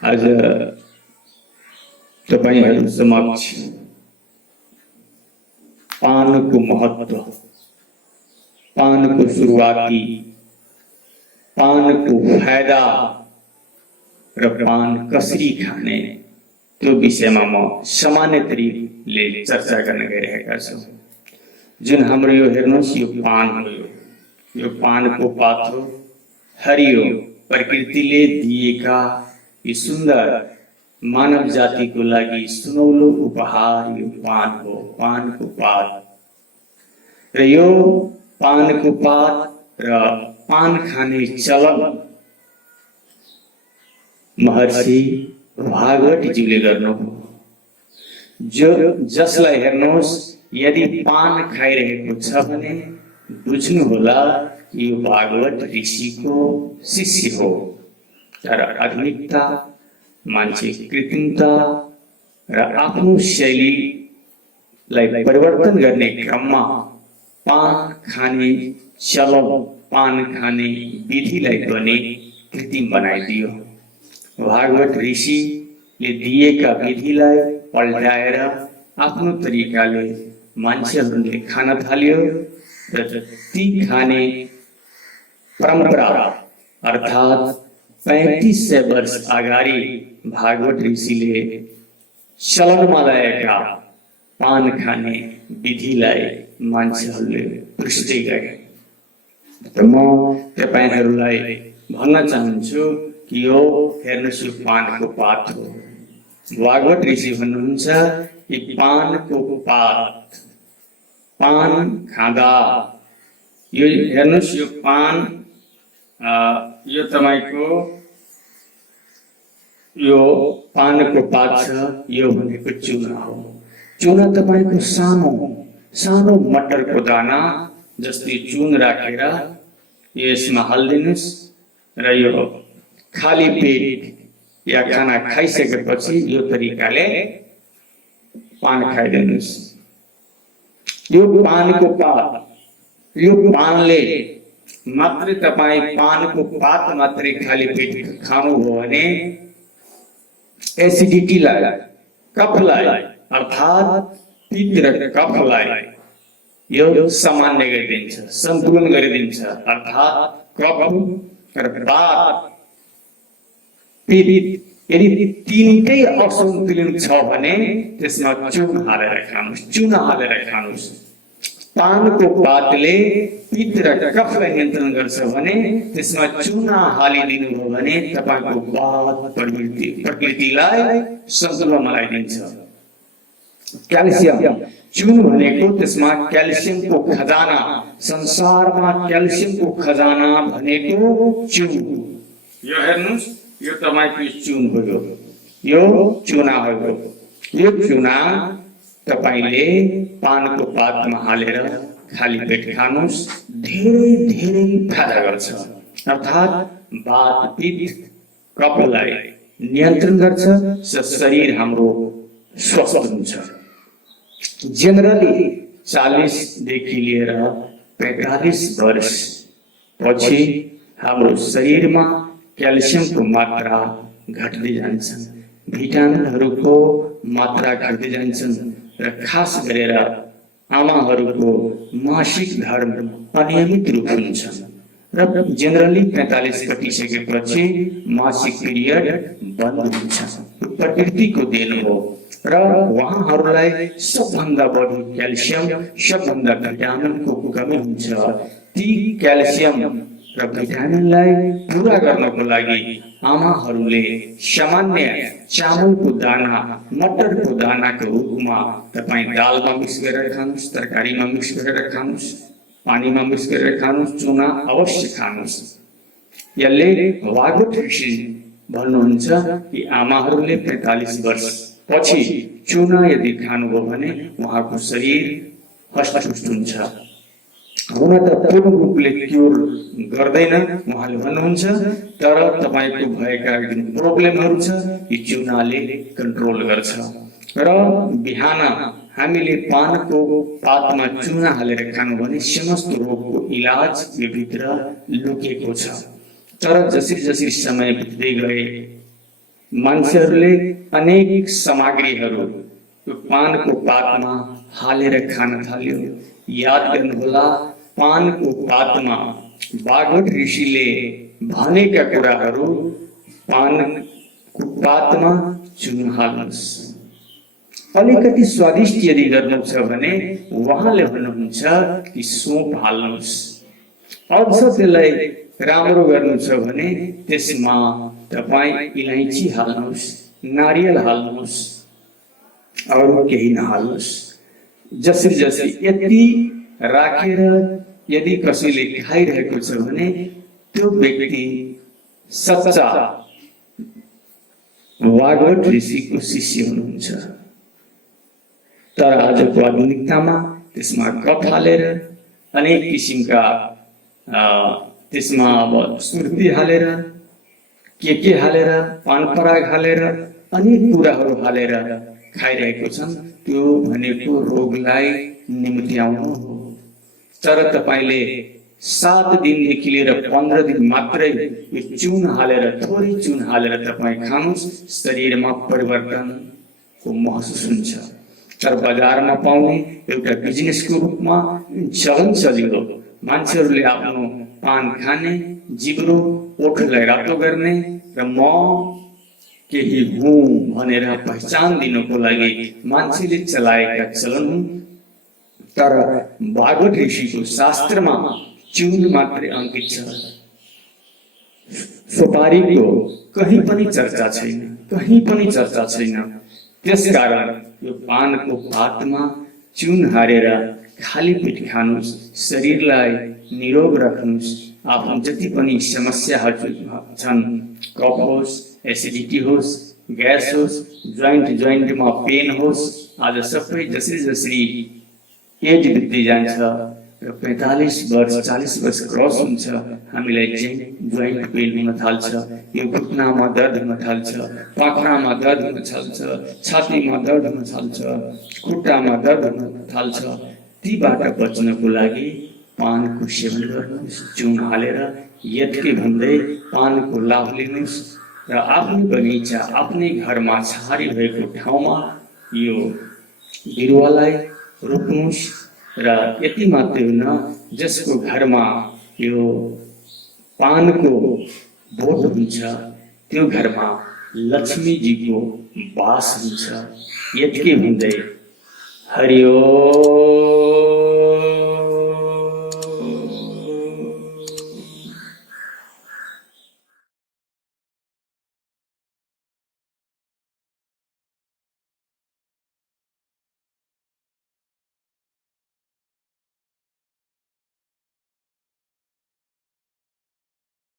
आज तपाईहरु समक्ष पानको महत्व, पानको सुरुवाती, पानको फायदा र पान कसरी खाने त्यो विषयमा म सामान्य तरिकाले चर्चा गर्न गइरहेका छु। जुन हाम्रो यो हेर्नुस् यो पान हो, यो पानको पात हो, हरियो प्रकृतिले दिएका यी सुन्दर मानव जातिको लागि सुनौलो उपहार यो पान हो, पानको पात। र यो पानको पात र पान खाने चलन महर्षि भागवतजीले गर्नु हो। जो जसलाई हेर्नुहोस् यदि पान खाइरहेको छ भने बुझ्नु होला यो भागवत ऋषिको शिष्य हो। तर आधुनिकता, मान्छे कृत्रिमता र आफ्नो शैलीलाई परिवर्तन गर्ने क्रममा पान खाने चलन, पान खाने विधिलाई पनि कृत्रिम बनाइदियो। भागवत ऋषिले दिएका विधिलाई पल्टाएर आफ्नो तरिकाले मान्छेहरूले खान थाल्यो र ती खाने परम्परा अर्थात् 3500 वर्ष अगाडि भागवत ऋषिले चलनमा ल्याएका पान खाने विधिलाई मान्छेहरूले बिर्सदै गए। त म तपाईहरुलाई भन्न चाहन्छु कि यो हेर्नुस् यो पानको पात हो। भागवत ऋषि भन्नुहुन्छ कि पानको पात, पान खाँदा यो हेर्नुस् यो पान यो तपाईको यो पानको पात छ, यो भनेको चुना हो। चुना तपाईको सानो सानो मटरको दाना जस्तै चुन राखेर यसमा हाल्दिनुस् र यो खाली पेट या खाना खाइसकेपछि यो तरिकाले पान खाइदिनुस्। यो पानको पात, यो पानले मात्रै तपाई पानको पात मात्रै खाली पेट खानु हो भने एसिडिटीलाई, कफलाई अर्थात् पित्त र कफलाई यो सामान्य गरिदिन्छ, सन्तुलन गरिदिन्छ। अर्थात् कफ र वात, पित्त यदि तीनटै असन्तुलन छ भने त्यसमा चुन हालेर खानुस्, चुना हालेर खानुस्। पानको पातले पित्त र कफलाई नियन्त्रण गर्छ भने त्यसमा चुना हालिदिनु हो भने तपाईको वात प्रकृतिलाई सन्तुलनमा ल्याइदिन्छ। क्याल्सियम, चुन भनेको त्यसमा क्याल्सियमको खजाना, संसारमा क्याल्सियमको खजाना भनेको चुन। यो हेर्नुस् यो तपाईको चुन हो, यो चुना हो। यो चुना तपाईले पानको पातमा हालेर खाली पेट खानुस्, धेरै धेरै फाइदा गर्छ। अर्थात् वात पित्त कफलाई नियन्त्रण गर्छ, शरीर हाम्रो स्वस्थ हुन्छ। जनरली 40 देखि लिएर 45 वर्ष पछि हाम्रो शरीरमा क्याल्सियमको मात्रा घट्दै जान्छ, भिटामिनहरूको मात्रा घट्दै जान्छन् र खास गरेर आमाहरूको मासिक धर्म अनियमित रूप हुन्छ र जनरली 45 कटिसकेपछि मासिक पिरियड बन्द हुन्छ। प्रकृतिको देन हो र उहाँहरूलाई सबभन्दा बढी क्याल्सियम, सबभन्दा भिटामिनको कमी हुन्छ। ती क्याल्सियम र भिटामिनलाई पूरा गर्नको लागि आमाहरूले सामान्य चामलको दाना, मटरको दानाको रूपमा तपाई दालमा मिक्स गरेर खानुस्, तरकारीमा मिक्स गरेर खानुस्, पानीमा मिक्स गरेर खानुस्, चुना अवश्य खानुस्। यसले भागवत ऋषि भन्नुहुन्छ कि आमाहरूले 45 वर्ष पछि चुना यदि खानुभयो भने उहाँको शरीर हष्टपुष्ट हुन्छ। हुन त पूर्ण रूपले क्योर गर्दैन उहाँले भन्नुहुन्छ, तर तपाईको भएका जुन प्रब्लमहरू छ यी चुनाले कन्ट्रोल गर्छ। र बिहान हामीले पानको पातमा चुना हालेर खानु भने समस्त रोगको इलाज यो भित्र लुकेको छ। तर जसरी जसरी समय बित्दै गए मान्छेहरूले अनेक सामग्रीहरू त्यो पानको पातमा हालेर खान थाल्यो। याद गर्नुहोला, पानको पातमा बागवट ऋषिले भनेका कुराहरू पानको पातमा चुन हाल्नुहोस्। अलिकति स्वादिष्ट यदि गर्नु छ भने उहाँले भन्नुहुन्छ कि सोप हाल्नुहोस्। अझ त्यसलाई राम्रो गर्नु छ भने त्यसमा तपाईँ इलायची हाल्नुहोस्, नारियल हाल्नुहोस्, अरू केही नहाल्नुहोस्। जसरी जसरी यति राखेर यदि कसैले खाइरहेको छ भने त्यो व्यक्ति सच्चा वागवट ऋषिको शिष्य हुनुहुन्छ। तर आजको आधुनिकतामा त्यसमा कफ हालेर अनेक किसिमका त्यसमा अब सुर्ती हालेर के हालेर पान पराग हालेर अनेक कुराहरू हालेर खाइरहेको छन्। त्यो भनेको रोगलाई निम्त्याउनु हो। तर तपाईले 7 दिनदेखि लिएर 15 दिन मात्रै यो चुन हालेर, थोरै चुन हालेर तपाईँ खानुहोस्, शरीरमा परिवर्तनको महसुस हुन्छ। तर बजारमा पाउने एउटा बिजनेसको रूपमा चलन चलिलो मान्छेहरूले आफ्नो पान खाने, जिब्रो ओठलाई रातो गर्ने र म केही हुँ भनेर पहिचान दिनको लागि मान्छेले चलाएका चलन हुन्। तर भागवत ऋषिको शास्त्रमा चुन मात्रै अंकित छ, सुपारीको कहीँ पनि चर्चा छैन, कहीँ पनि चर्चा छैन। त्यसकारण यो पानको पातमा चुन हालेर खाली पेट खानुहोस्, शरीरलाई निरोग राख्नुहोस्। आफ्नो जति पनि समस्याहरू छन्, कफ होस्, एसिडिटी होस्, ग्यास होस्, जोइन्टमा पेन होस्, आज सबै जसरी जसरी एज बित्दै जान्छ र 45 वर्ष 40 वर्ष क्रस हुन्छ, हामीलाई जोइन्ट पेन हुन थाल्छ, यो घुट्नामा दर्द हुन थाल्छ, पाखुरामा दर्द हुन थाल्छ, छातीमा दर्द हुन थाल्छ, खुट्टामा दर्द हुन थाल्छ। तीबाट बच्नको लागि पानको सेवन गर्नुहोस्, चुन हालेर यत्के भन्दै पानको लाभ लिनुहोस् र आफ्नै बगैँचा, आफ्नै घरमा छहारी भएको ठाउँमा यो बिरुवालाई रोप्नुहोस्। र यति मात्रै हुन, जसको घरमा यो पानको बोट हुन्छ त्यो घरमा लक्ष्मीजीको वास हुन्छ। यत्के भन्दै हरि ओम।